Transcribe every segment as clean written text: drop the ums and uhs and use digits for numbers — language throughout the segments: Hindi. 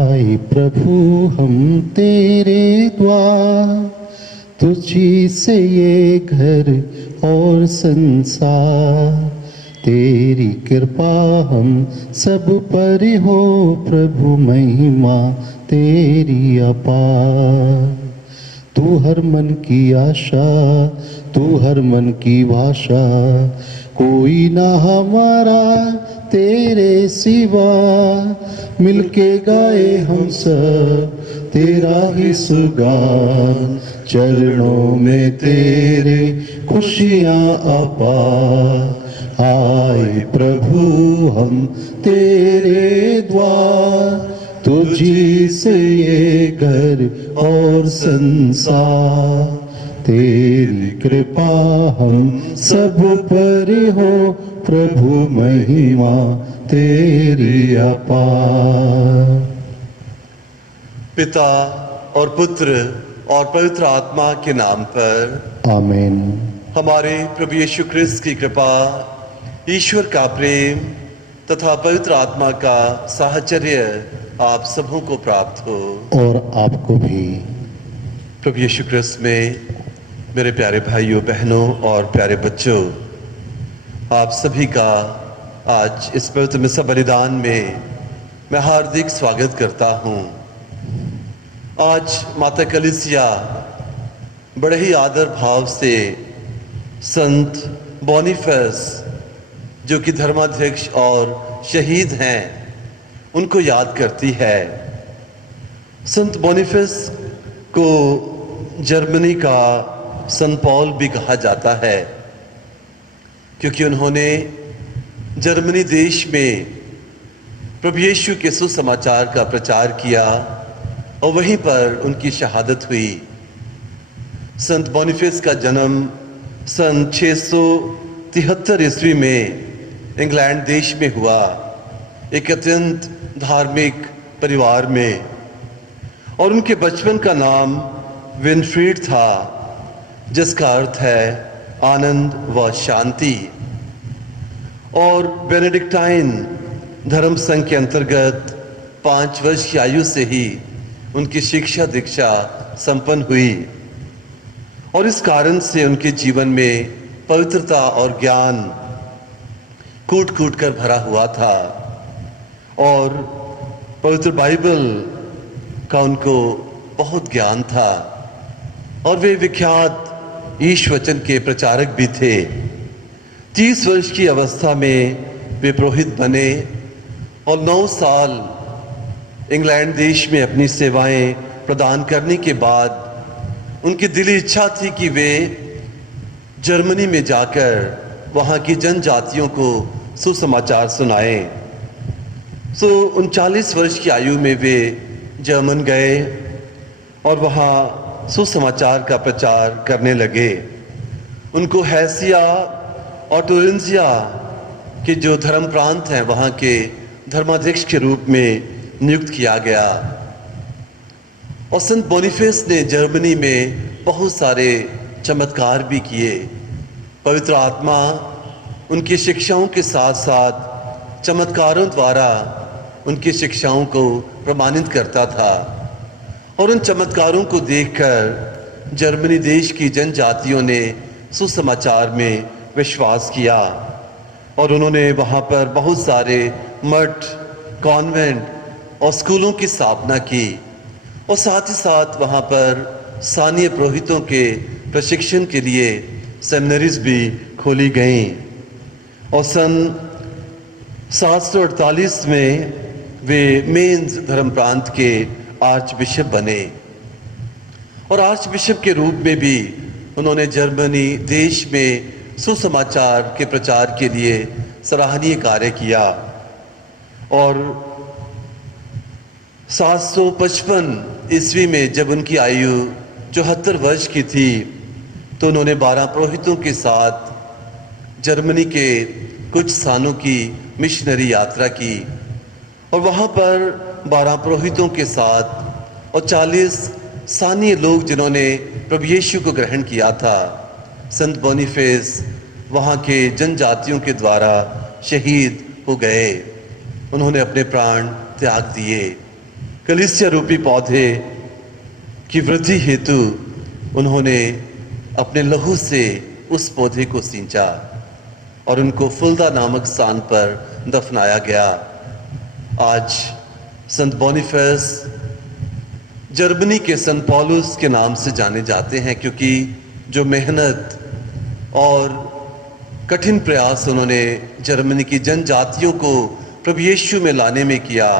आए प्रभु हम तेरे द्वार, तुझी से ये घर और संसार, तेरी कृपा हम सब पर हो प्रभु, महिमा तेरी अपार। तू हर मन की आशा, तू हर मन की भाषा, कोई ना हमारा तेरे सिवा, मिलके गाए हम सब तेरा ही सुगान, चरणों में तेरे खुशियाँ अपार। आए प्रभु हम तेरे द्वार, तुझी से ये घर और संसार, तेरी कृपा हम सब पर हो प्रभु, महिमा तेरी अपार। पिता और पुत्र और पवित्र आत्मा के नाम पर आमीन। हमारे प्रभु यीशु ख्रिस्त की कृपा, ईश्वर का प्रेम तथा पवित्र आत्मा का साहचर्य आप सबों को प्राप्त हो। और आपको भी। प्रभु यीशु ख्रिस्त में मेरे प्यारे भाइयों बहनों और प्यारे बच्चों, आप सभी का आज इस पवित्र मिसा बलिदान में मैं हार्दिक स्वागत करता हूँ। आज माता कलीसिया बड़े ही आदर भाव से संत बोनीफेस, जो कि धर्माध्यक्ष और शहीद हैं, उनको याद करती है। संत बोनीफेस को जर्मनी का संत पॉल भी कहा जाता है, क्योंकि उन्होंने जर्मनी देश में प्रभु यीशु के सुसमाचार का प्रचार किया और वहीं पर उनकी शहादत हुई। संत बोनीफेस का जन्म सन 673 ईस्वी में इंग्लैंड देश में हुआ, एक अत्यंत धार्मिक परिवार में, और उनके बचपन का नाम विनफ्रीड था, जिसका अर्थ है आनंद व शांति। और बेनेडिक्टाइन धर्म संघ के अंतर्गत 5 वर्ष की आयु से ही उनकी शिक्षा दीक्षा संपन्न हुई, और इस कारण से उनके जीवन में पवित्रता और ज्ञान कूट कूट कर भरा हुआ था। और पवित्र बाइबल का उनको बहुत ज्ञान था, और वे विख्यात ईश वचन के प्रचारक भी थे। 30 वर्ष की अवस्था में वे पुरोहित बने और 9 साल इंग्लैंड देश में अपनी सेवाएं प्रदान करने के बाद उनकी दिली इच्छा थी कि वे जर्मनी में जाकर वहाँ की जनजातियों को सुसमाचार सुनाएं। 39 वर्ष की आयु में वे जर्मन गए और वहाँ सुसमाचार का प्रचार करने लगे। उनको हैसिया और टोरेंसिया के जो धर्म प्रांत हैं वहाँ के धर्माध्यक्ष के रूप में नियुक्त किया गया। और संत बोनीफेस ने जर्मनी में बहुत सारे चमत्कार भी किए। पवित्र आत्मा उनकी शिक्षाओं के साथ साथ चमत्कारों द्वारा उनकी शिक्षाओं को प्रमाणित करता था, और उन चमत्कारों को देखकर जर्मनी देश की जनजातियों ने सुसमाचार में विश्वास किया, और उन्होंने वहाँ पर बहुत सारे मठ, कॉन्वेंट और स्कूलों की स्थापना की, और साथ ही साथ वहाँ पर स्थानीय पुरोहितों के प्रशिक्षण के लिए सेमिनरीज भी खोली गईं। और सन 748 में वे मेंस धर्म प्रांत के आर्च बिशप बने, और आर्च बिशप के रूप में भी उन्होंने जर्मनी देश में सुसमाचार के प्रचार के लिए सराहनीय कार्य किया। और 755 ईस्वी में जब उनकी आयु 74 वर्ष की थी, तो उन्होंने 12 पुरोहितों के साथ जर्मनी के कुछ स्थानों की मिशनरी यात्रा की, और वहाँ पर 12 पुरोहितों के साथ और 40 स्थानीय लोग जिन्होंने प्रभु यीशु को ग्रहण किया था, संत बोनीफेस वहाँ के जनजातियों के द्वारा शहीद हो गए। उन्होंने अपने प्राण त्याग दिए। कलीसिया रूपी पौधे की वृद्धि हेतु उन्होंने अपने लहू से उस पौधे को सींचा और उनको फुल्दा नामक स्थान पर दफनाया गया। आज संत बोनीफेस जर्मनी के संत पौलुस के नाम से जाने जाते हैं, क्योंकि जो मेहनत और कठिन प्रयास उन्होंने जर्मनी की जनजातियों को प्रभु यीशु में लाने में किया,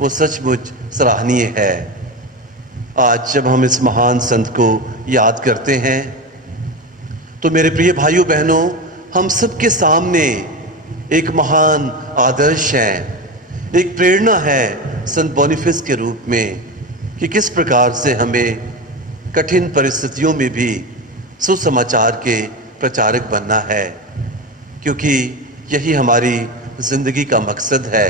वो सचमुच सराहनीय है। आज जब हम इस महान संत को याद करते हैं तो मेरे प्रिय भाइयों बहनों, हम सबके सामने एक महान आदर्श है, एक प्रेरणा है संत बोनीफेस के रूप में कि किस प्रकार से हमें कठिन परिस्थितियों में भी सुसमाचार के प्रचारक बनना है, क्योंकि यही हमारी जिंदगी का मकसद है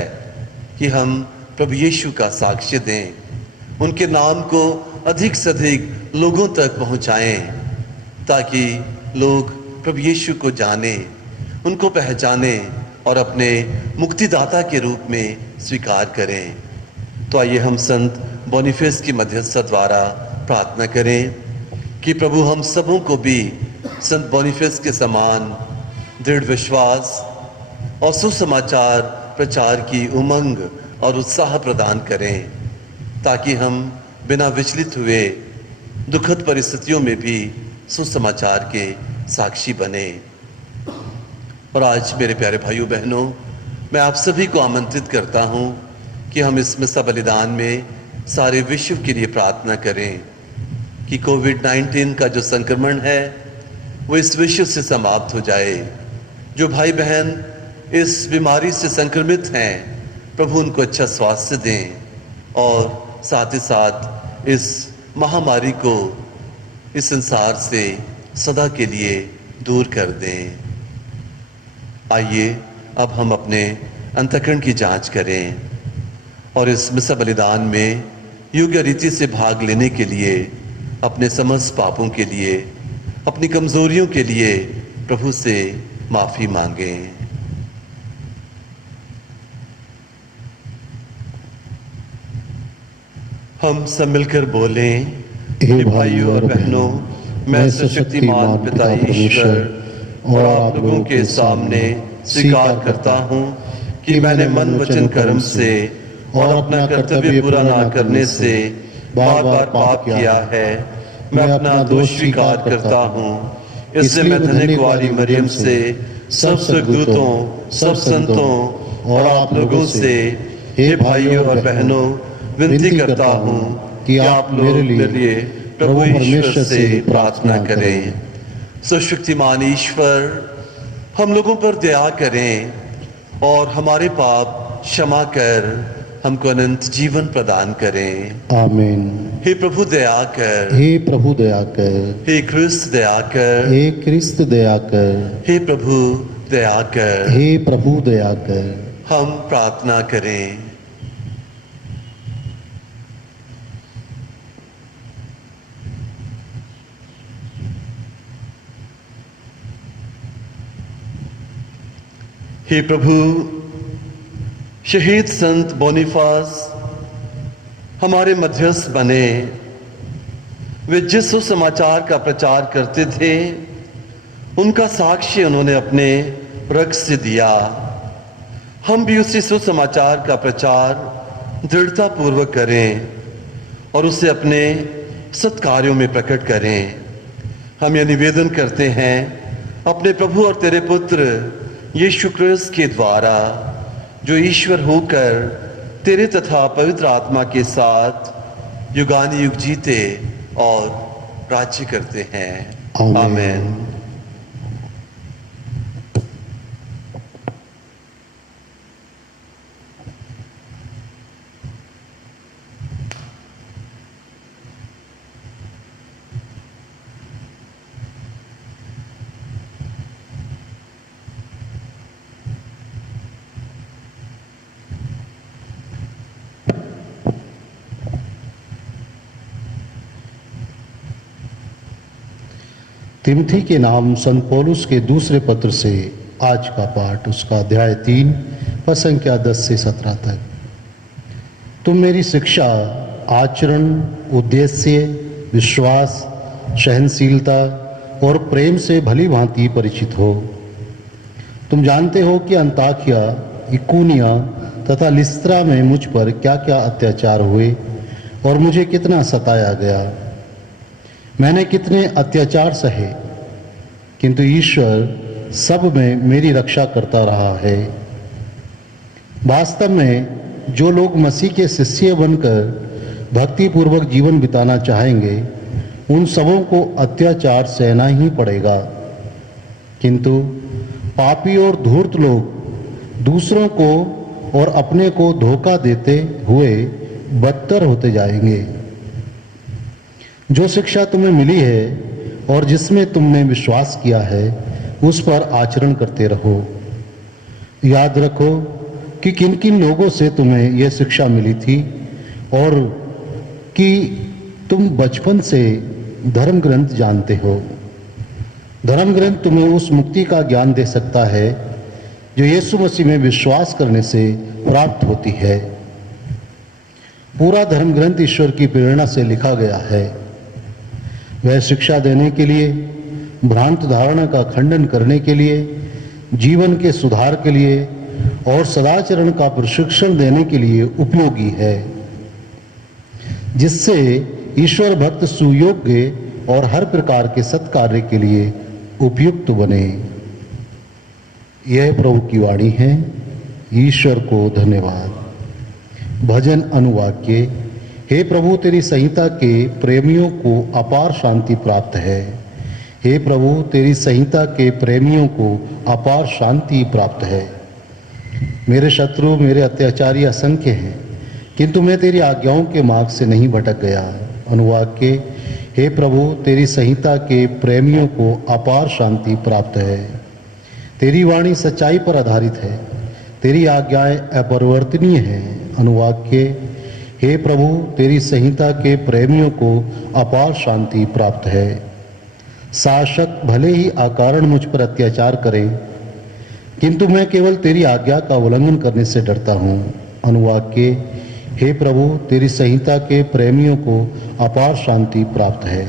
कि हम प्रभु यीशु का साक्ष्य दें, उनके नाम को अधिक से अधिक लोगों तक पहुंचाएं, ताकि लोग प्रभु यीशु को जानें, उनको पहचानें और अपने मुक्तिदाता के रूप में स्वीकार करें। तो आइए हम संत बोनीफेस की मध्यस्थता द्वारा प्रार्थना करें कि प्रभु हम सबों को भी संत बोनीफेस के समान दृढ़ विश्वास और सुसमाचार प्रचार की उमंग और उत्साह प्रदान करें, ताकि हम बिना विचलित हुए दुखद परिस्थितियों में भी सुसमाचार के साक्षी बने। और आज मेरे प्यारे भाइयों बहनों, मैं आप सभी को आमंत्रित करता हूं कि हम इस मिसा बलिदान में सारे विश्व के लिए प्रार्थना करें कि कोविड-19 का जो संक्रमण है वो इस विश्व से समाप्त हो जाए। जो भाई बहन इस बीमारी से संक्रमित हैं, प्रभु उनको अच्छा स्वास्थ्य दें और साथ ही साथ इस महामारी को इस संसार से सदा के लिए दूर कर दें। आइए अब हम अपने अंतःकरण की जांच करें और इस मिसा बलिदान में योग्य रीति से भाग लेने के लिए अपने समस्त पापों के लिए, अपनी कमजोरियों के लिए प्रभु से माफी मांगें। हम सब मिलकर बोलें, हे भाइयों और बहनों, मैं सशक्तिमान पिता ईश्वर और आप लोगों के सामने स्वीकार करता हूँ कि मैंने मन वचन कर्म से और अपना कर्तव्य पूरा ना करने से बार बार पाप किया है। मैं अपना दोष स्वीकार करता हूँ। इसलिए मैं धन्य कुंवारी मरियम से, सब स्वर्गदूतों, सब संतों और आप लोगों से, हे भाइयों और बहनों, विनती करता हूँ कि आप लोग मेरे लिए प्रभु ईश्वर से प्रार्थना करें। सुशक्तिमान ईश्वर हम लोगों पर दया करें और हमारे पाप क्षमा कर हमको अनंत जीवन प्रदान करें। आमीन। हे प्रभु दया कर, हे प्रभु दया कर, हे क्रिस्त दया कर, हे क्रिस्त दया कर, हे प्रभु दया कर। हे प्रभु दया कर। हम प्रार्थना करें। हे प्रभु, शहीद संत बोनीफास हमारे मध्यस्थ बने। वे जिस सुसमाचार का प्रचार करते थे उनका साक्ष्य उन्होंने अपने रक्त से दिया। हम भी उसी सुसमाचार का प्रचार दृढ़ता पूर्वक करें और उसे अपने सत्कार्यों में प्रकट करें। हम यह निवेदन करते हैं अपने प्रभु और तेरे पुत्र यीशु क्रिस्त के द्वारा, जो ईश्वर होकर तेरे तथा पवित्र आत्मा के साथ युगानुयुग जीते और राज्य करते हैं। आमीन। तिमोथी के नाम संत पौलुस के दूसरे पत्र से आज का पाठ, उसका अध्याय 3 पद संख्या 10 से 17 तक। तुम मेरी शिक्षा, आचरण, उद्देश्य, विश्वास, सहनशीलता और प्रेम से भली भांति परिचित हो। तुम जानते हो कि अंताकिया, इकुनिया तथा लिस्त्रा में मुझ पर क्या क्या अत्याचार हुए और मुझे कितना सताया गया। मैंने कितने अत्याचार सहे, किंतु ईश्वर सब में मेरी रक्षा करता रहा है। वास्तव में जो लोग मसीह के शिष्य बनकर भक्तिपूर्वक जीवन बिताना चाहेंगे, उन सबों को अत्याचार सहना ही पड़ेगा, किंतु पापी और धूर्त लोग दूसरों को और अपने को धोखा देते हुए बदतर होते जाएंगे। जो शिक्षा तुम्हें मिली है और जिसमें तुमने विश्वास किया है, उस पर आचरण करते रहो। याद रखो कि किन किन लोगों से तुम्हें यह शिक्षा मिली थी और कि तुम बचपन से धर्म ग्रंथ जानते हो। धर्म ग्रंथ तुम्हें उस मुक्ति का ज्ञान दे सकता है जो यीशु मसीह में विश्वास करने से प्राप्त होती है। पूरा धर्म ग्रंथ ईश्वर की प्रेरणा से लिखा गया है। वह शिक्षा देने के लिए, भ्रांत धारणा का खंडन करने के लिए, जीवन के सुधार के लिए और सदाचरण का प्रशिक्षण देने के लिए उपयोगी है, जिससे ईश्वर भक्त सुयोग्य और हर प्रकार के सत्कार्य के लिए उपयुक्त बने। यह प्रभु की वाणी है। ईश्वर को धन्यवाद। भजन अनुवाक्य। हे प्रभु, तेरी संहिता के प्रेमियों को अपार शांति प्राप्त है। हे प्रभु, तेरी संहिता के प्रेमियों को अपार शांति प्राप्त है। मेरे शत्रु, मेरे अत्याचारी असंख्य हैं, किंतु मैं तेरी आज्ञाओं के मार्ग से नहीं भटक गया। अनुवाक्य। हे प्रभु, तेरी संहिता के प्रेमियों को अपार शांति प्राप्त है। तेरी वाणी सच्चाई पर आधारित है, तेरी आज्ञाएं अपरिवर्तनीय हैं। अनुवाक्य। हे प्रभु, तेरी संहिता के प्रेमियों को अपार शांति प्राप्त है। शासक भले ही अकारण मुझ पर अत्याचार करें, किंतु मैं केवल तेरी आज्ञा का उल्लंघन करने से डरता हूँ। अनुवाक्य। हे प्रभु, तेरी संहिता के प्रेमियों को अपार शांति प्राप्त है।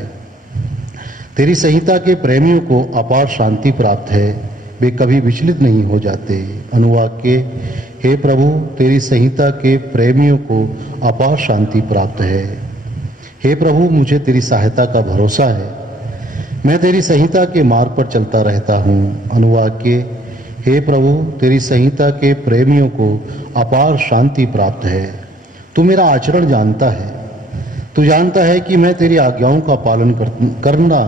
तेरी संहिता के प्रेमियों को अपार शांति प्राप्त है, वे कभी विचलित नहीं हो जाते। अनुवाक्य। हे प्रभु, तेरी संहिता के प्रेमियों को अपार शांति प्राप्त है। हे प्रभु, मुझे तेरी सहायता का भरोसा है, मैं तेरी संहिता के मार्ग पर चलता रहता हूँ। अनुवाक्य। हे प्रभु, तेरी संहिता के प्रेमियों को अपार शांति प्राप्त है। तू मेरा आचरण जानता है, तू जानता है कि मैं तेरी आज्ञाओं का पालन करना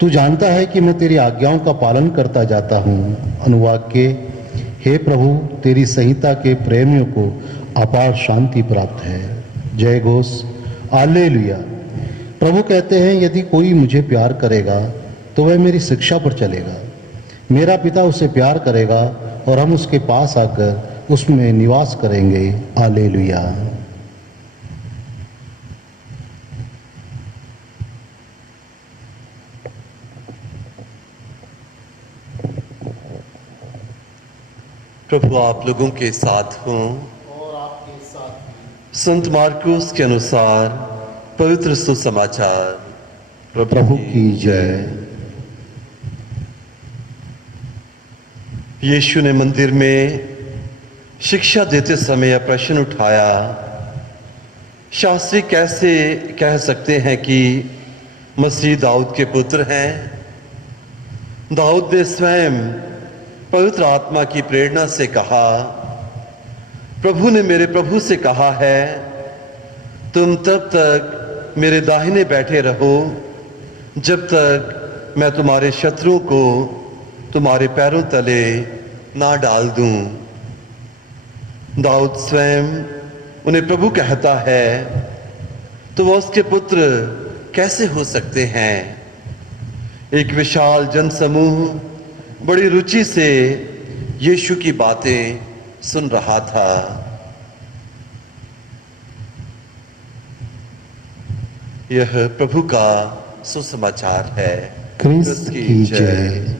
तू जानता है कि मैं तेरी आज्ञाओं का पालन करता जाता हूँ। अनुवाक्य। हे प्रभु, तेरी संहिता के प्रेमियों को अपार शांति प्राप्त है। जय घोष। हालेलुया। प्रभु कहते हैं, यदि कोई मुझे प्यार करेगा तो वह मेरी शिक्षा पर चलेगा। मेरा पिता उसे प्यार करेगा और हम उसके पास आकर उसमें निवास करेंगे। हालेलुया। प्रभु आप लोगों के साथ हों और आपके साथ। संत मार्कुस के अनुसार पवित्र सुसमाचार। प्रभु की जय। यीशु ने मंदिर में शिक्षा देते समय यह प्रश्न उठाया, शास्त्री कैसे कह सकते हैं कि मसीह दाऊद के पुत्र हैं? दाऊद ने स्वयं पवित्र आत्मा की प्रेरणा से कहा, प्रभु ने मेरे प्रभु से कहा है, तुम तब तक मेरे दाहिने बैठे रहो जब तक मैं तुम्हारे शत्रुओं को तुम्हारे पैरों तले ना डाल दूं। दाऊद स्वयं उन्हें प्रभु कहता है, तो वह उसके पुत्र कैसे हो सकते हैं? एक विशाल जनसमूह बड़ी रुचि से यीशु की बातें सुन रहा था। यह प्रभु का सुसमाचार है। क्रिस्त की जय।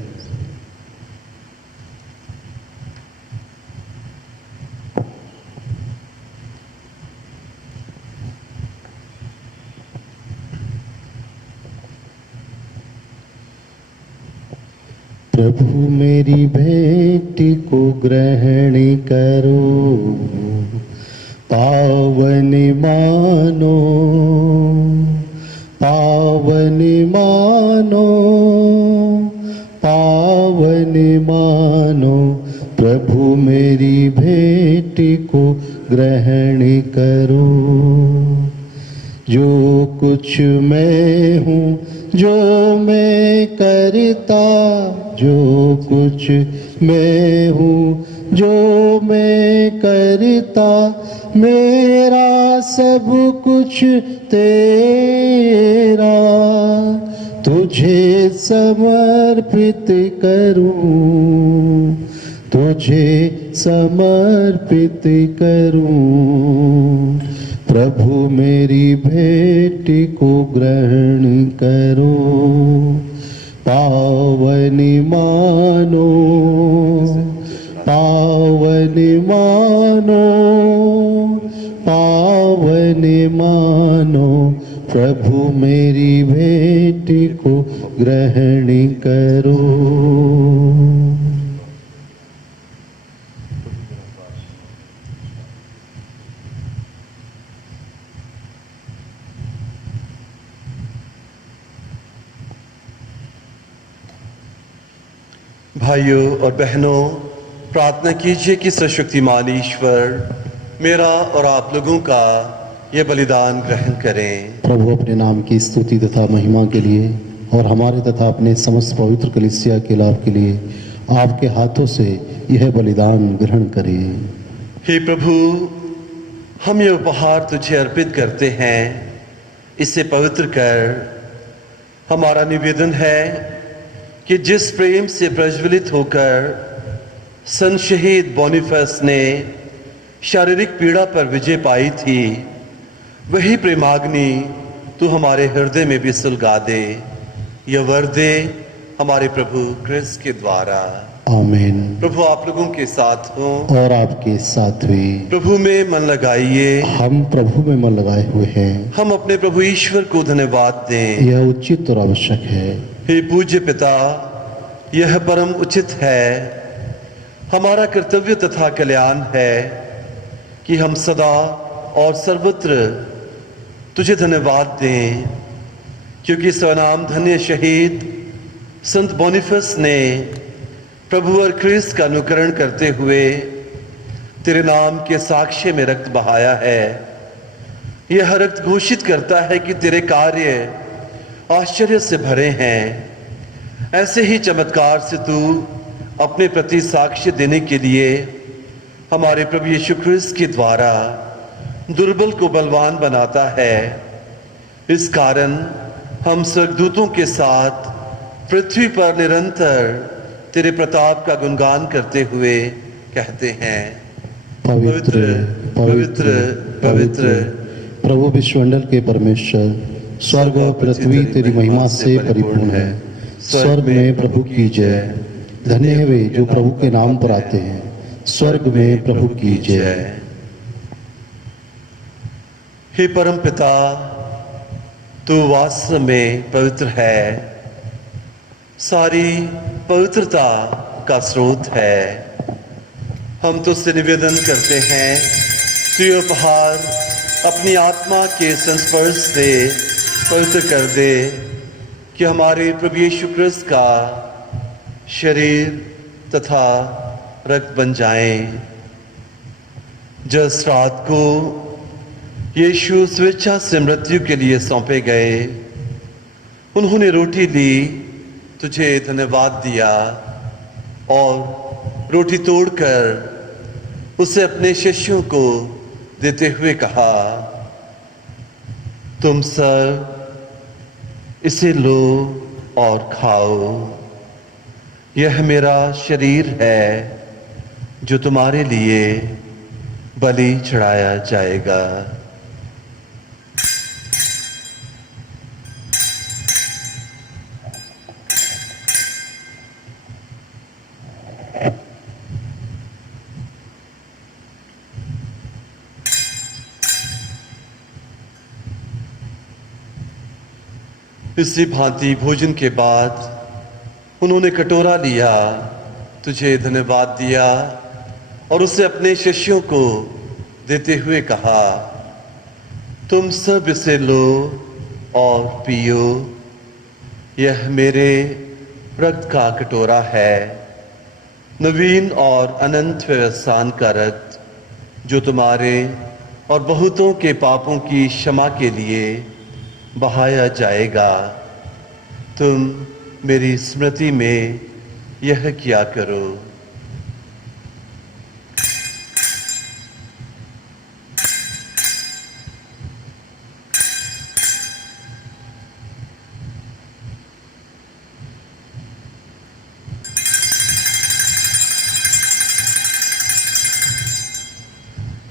प्रभु मेरी भेंट को ग्रहण करो, पावन मानो, पावन मानो, पावन मानो। प्रभु मेरी भेंट को ग्रहण करो। जो कुछ मैं हूँ, जो मैं करता, जो कुछ मैं हूँ, जो मैं करता, मेरा सब कुछ तेरा, तुझे समर्पित करूं, तुझे समर्पित करूं। प्रभु मेरी भेंट को ग्रहण करो, पावन मानो, पावन मानो, पावन मानो। प्रभु मेरी भेंट को ग्रहण करो। भाइयों और बहनों, प्रार्थना कीजिए कि सर्वशक्तिमान ईश्वर मेरा और आप लोगों का ये बलिदान ग्रहण करें। प्रभु अपने नाम की स्तुति तथा महिमा के लिए और हमारे तथा अपने समस्त पवित्र कलीसिया के लाभ के लिए आपके हाथों से यह बलिदान ग्रहण करें। हे प्रभु, हम ये उपहार तुझे अर्पित करते हैं, इसे पवित्र कर। हमारा निवेदन है कि जिस प्रेम से प्रज्वलित होकर संत शहीद बोनीफेस ने शारीरिक पीड़ा पर विजय पाई थी, वही प्रेमाग्नि तू हमारे हृदय में भी सुलगा दे। यह वर दे हमारे प्रभु क्रिस्त के द्वारा। आमीन। प्रभु आप लोगों के साथ हो और आपके साथ भी। प्रभु में मन लगाइए। हम प्रभु में मन लगाए हुए हैं। हम अपने प्रभु ईश्वर को धन्यवाद दें। यह उचित और आवश्यक है। हे पूज्य पिता, यह परम उचित है। हमारा कर्तव्य तथा कल्याण है कि हम सदा और सर्वत्र तुझे धन्यवाद दें, क्योंकि स्वनाम धन्य शहीद संत बोनीफेस ने प्रभु और ख्रिस्त का अनुकरण करते हुए तेरे नाम के साक्ष्य में रक्त बहाया है। यह रक्त घोषित करता है कि तेरे कार्य आश्चर्य से भरे हैं। ऐसे ही चमत्कार से तू अपने प्रति साक्ष्य देने के लिए हमारे प्रभु यीशु ख्रिस्त के द्वारा दुर्बल को बलवान बनाता है। इस कारण हम स्वर्गदूतों के साथ पृथ्वी पर निरंतर तेरे प्रताप का गुणगान करते हुए कहते हैं, पवित्र पवित्र पवित्र प्रभु विश्वमंडल के परमेश्वर, स्वर्ग और पृथ्वी तेरी महिमा से परिपूर्ण है। स्वर्ग में प्रभु की जय। धन्य है वे जो प्रभु के नाम पर आते हैं। स्वर्ग में प्रभु की जय। हे परम पिता, तू वास्तव में पवित्र है, सारी पवित्रता का स्रोत है। हम तुझसे निवेदन करते हैं, तू ये उपहार अपनी आत्मा के संस्पर्श से पवित्र कर दे, कि हमारे प्रभु यीशु ख्रिस्त का शरीर तथा रक्त बन जाएं। जिस रात को यीशु स्वेच्छा से मृत्यु के लिए सौंपे गए, उन्होंने रोटी ली, तुझे धन्यवाद दिया और रोटी तोड़कर उसे अपने शिष्यों को देते हुए कहा, तुम सब इसे लो और खाओ। यह मेरा शरीर है जो तुम्हारे लिए बलि चढ़ाया जाएगा। इसी भांति भोजन के बाद उन्होंने कटोरा लिया, तुझे धन्यवाद दिया और उसे अपने शिष्यों को देते हुए कहा, तुम सब इसे लो और पियो, यह मेरे रक्त का कटोरा है, नवीन और अनंत व्यवसान का रक्त, जो तुम्हारे और बहुतों के पापों की क्षमा के लिए बहाया जाएगा। तुम मेरी स्मृति में यह किया करो।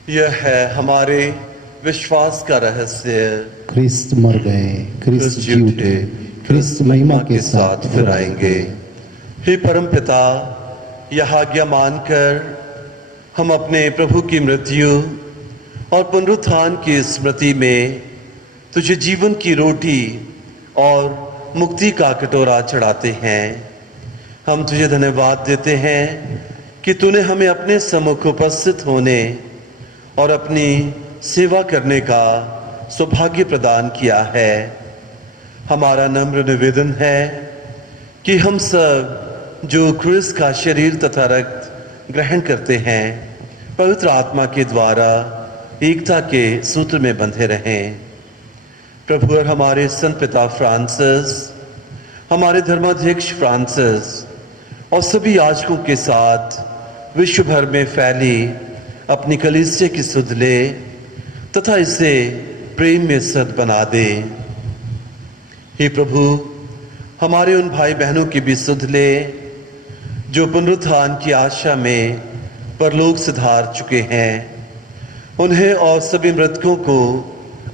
यह है हमारे विश्वास का रहस्य। ख्रिस्त मर गए, ख्रिस्त जी उठे, ख्रिस्त महिमा के साथ फिर आएंगे। हे परम पिता, यह आज्ञा मानकर हम अपने प्रभु की मृत्यु और पुनरुत्थान की स्मृति में तुझे जीवन की रोटी और मुक्ति का कटोरा चढ़ाते हैं। हम तुझे धन्यवाद देते हैं कि तूने हमें अपने सम्मुख उपस्थित होने और अपनी सेवा करने का सौभाग्य प्रदान किया है। हमारा नम्र निवेदन है कि हम सब जो क्रिस्त का शरीर तथा रक्त ग्रहण करते हैं, पवित्र आत्मा के द्वारा एकता के सूत्र में बंधे रहें। प्रभु और हमारे संत पिता फ्रांसिस, हमारे धर्माध्यक्ष फ्रांसिस और सभी याजकों के साथ विश्व भर में फैली अपनी कलीसिया की सुध ले तथा इसे प्रेम में सद बना दे। हे प्रभु, हमारे उन भाई बहनों की भी सुध ले जो पुनरुत्थान की आशा में परलोक सिधार चुके हैं। उन्हें और सभी मृतकों को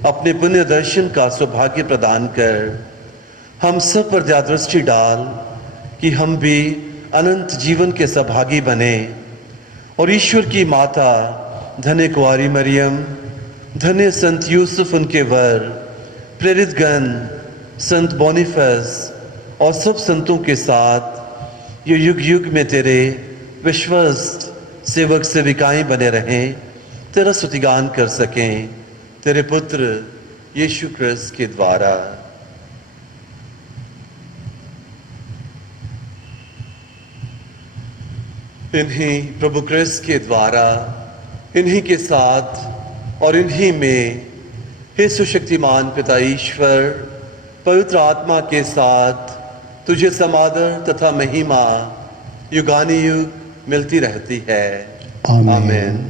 अपने पुण्य दर्शन का सौभाग्य प्रदान कर हम सब पर दृष्टि डाल कि हम भी अनंत जीवन के सहभागी बने और ईश्वर की माता धन्य कुंवारी मरियम, धन्य संत यूसुफ उनके वर, प्रेरित गण, संत बोनीफेस और सब संतों के साथ ये युग युग में तेरे विश्वस्त सेवक सेविकाएं बने रहें, तेरा स्तुतिगान कर सकें, तेरे पुत्र यीशु क्रिस्त के द्वारा। इन्हीं प्रभु क्रिस्त के द्वारा, इन्हीं के साथ और इन्हीं में हे सुशक्तिमान पिता ईश्वर, पवित्र आत्मा के साथ तुझे समादर तथा महिमा युगानुयुग मिलती रहती है। आमीन।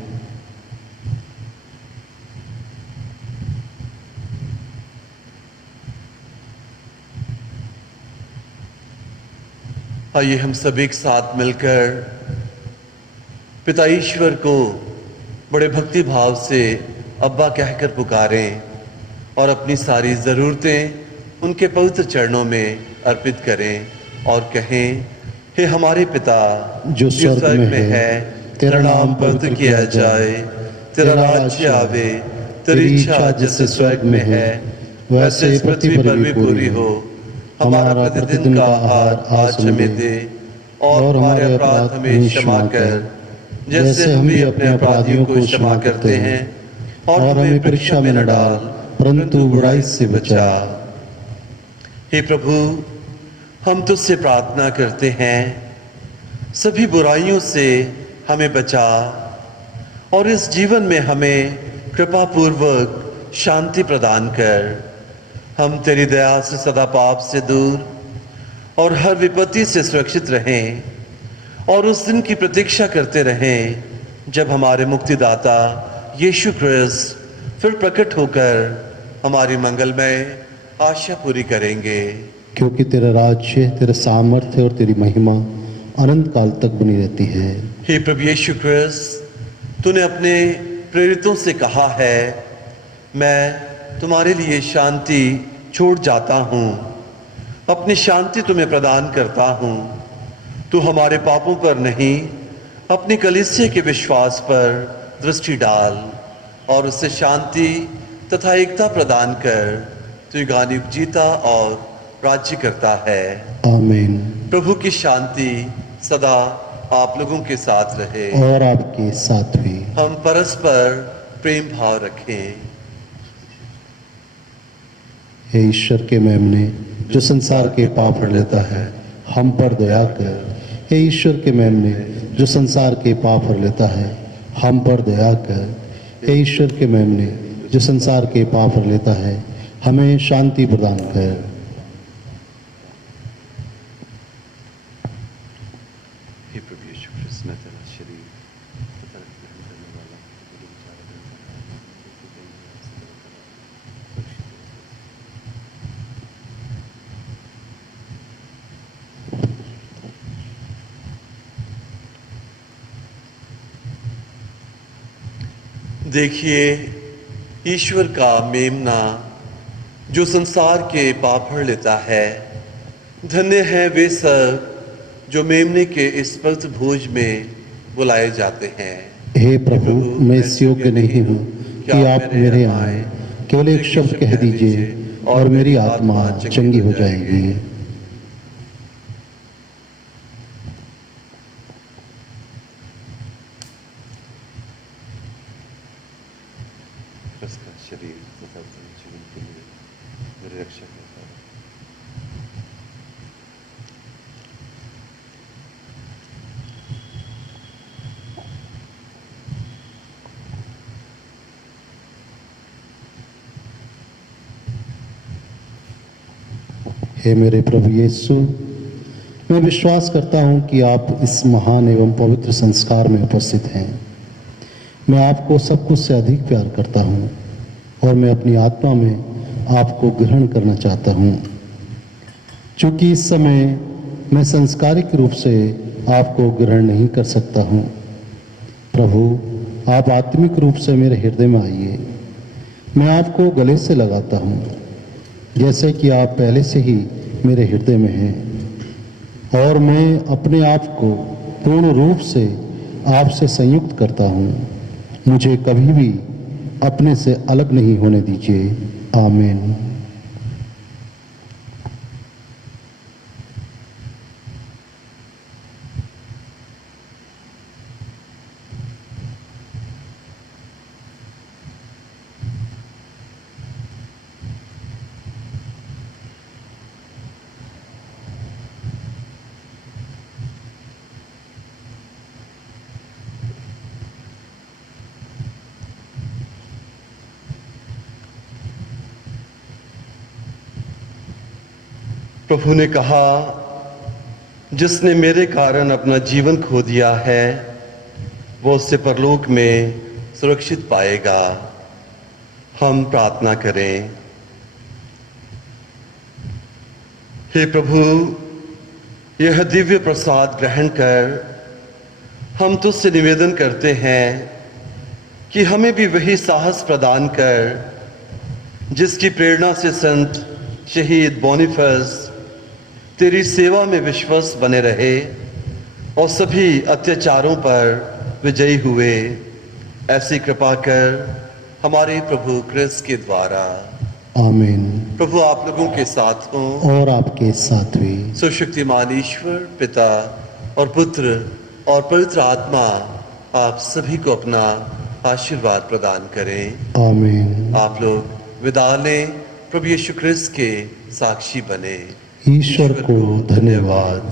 आइए हम सब एक साथ मिलकर पिता ईश्वर को बड़े भक्ति भाव से अब्बा कहकर पुकारें और अपनी सारी ज़रूरतें उनके पवित्र चरणों में अर्पित करें और कहें, हे हमारे पिता जो स्वर्ग में है, तेरा नाम पवित्र किया जाए, तेरा राज्य आवे, तेरी इच्छा जैसे स्वर्ग में है वैसे पृथ्वी पर भी पूरी हो। हमारा प्रतिदिन का आहार आज हमें दे और हमारे अपराध हमें क्षमा कर जैसे हम भी अपने अपराधियों को क्षमा करते हैं, और हमें परीक्षा में न डाल परंतु बुराई से बचा। हे प्रभु, हम तुझसे प्रार्थना करते हैं, सभी बुराइयों से हमें बचा और इस जीवन में हमें कृपा पूर्वक शांति प्रदान कर। हम तेरी दया से सदा पाप से दूर और हर विपत्ति से सुरक्षित रहें और उस दिन की प्रतीक्षा करते रहें जब हमारे मुक्तिदाता यीशु क्रिस्त फिर प्रकट होकर हमारी मंगलमय आशा पूरी करेंगे। क्योंकि तेरा राज्य, तेरा सामर्थ्य और तेरी महिमा अनंत काल तक बनी रहती है। हे प्रभु यीशु क्रिस्त, तूने अपने प्रेरितों से कहा है, मैं तुम्हारे लिए शांति छोड़ जाता हूँ, अपनी शांति तुम्हें प्रदान करता हूँ। तू हमारे पापों पर नहीं, अपनी कलीसिया के विश्वास पर दृष्टि डाल और उससे शांति तथा एकता प्रदान कर। तू युगानुयुग जीता और राज्य करता है। आमीन। प्रभु की शांति सदा आप लोगों के साथ रहे। और आपके साथ भी। हम परस्पर प्रेम भाव रखें। हे ईश्वर के मेमने जो संसार के पाप हर लेता है, हम पर दया कर। हे ईश्वर के मेमने जो संसार के पाप हर लेता है, हम पर दया कर। हे ईश्वर के मेमने जो संसार के पाप हर लेता है, हमें शांति प्रदान कर। हे प्रभु यीशु ख्रिस्त, मैं तेरा शरीर तथा रक्त ग्रहण करने वाला तेरे विचार देखिए ईश्वर का मेमना जो संसार के पाप हर लेता है। धन्य है वे सब जो मेमने के इस पवित्र भोज में बुलाए जाते हैं। हे प्रभु, मैं इस योग्य नहीं हूँ कि आप मेरे आए, केवल एक शब्द कह दीजिए और मेरी आत्मा चंगी हो जाएगी। ख्रिस्त का शरीर तथा जीवन के लिए मेरे रक्षक होता है। हे मेरे प्रभु यीशु, मैं विश्वास करता हूँ कि आप इस महान एवं पवित्र संस्कार में उपस्थित हैं। मैं आपको सब कुछ से अधिक प्यार करता हूँ और मैं अपनी आत्मा में आपको ग्रहण करना चाहता हूँ। चूँकि इस समय मैं संस्कारिक रूप से आपको ग्रहण नहीं कर सकता हूँ, प्रभु आप आत्मिक रूप से मेरे हृदय में आइए। मैं आपको गले से लगाता हूँ जैसे कि आप पहले से ही मेरे हृदय में हैं, और मैं अपने आप को पूर्ण रूप से आपसे संयुक्त करता हूँ। मुझे कभी भी अपने से अलग नहीं होने दीजिए। आमीन। प्रभु ने कहा, जिसने मेरे कारण अपना जीवन खो दिया है वो उससे परलोक में सुरक्षित पाएगा। हम प्रार्थना करें। हे प्रभु, यह दिव्य प्रसाद ग्रहण कर हम तुझसे निवेदन करते हैं कि हमें भी वही साहस प्रदान कर जिसकी प्रेरणा से संत शहीद बोनीफेस तेरी सेवा में विश्वास बने रहे और सभी अत्याचारों पर विजयी हुए। ऐसी कृपा कर हमारे प्रभु क्रिस्त के द्वारा। आमीन। प्रभु आप लोगों के साथ हों और आपके साथ भी। सुशक्तिमान ईश्वर पिता और पुत्र और पवित्र आत्मा आप सभी को अपना आशीर्वाद प्रदान करें। आमीन। आप लोग विदा लें। प्रभु यीशु क्रिस्त के साक्षी बने। ईश्वर को धन्यवाद।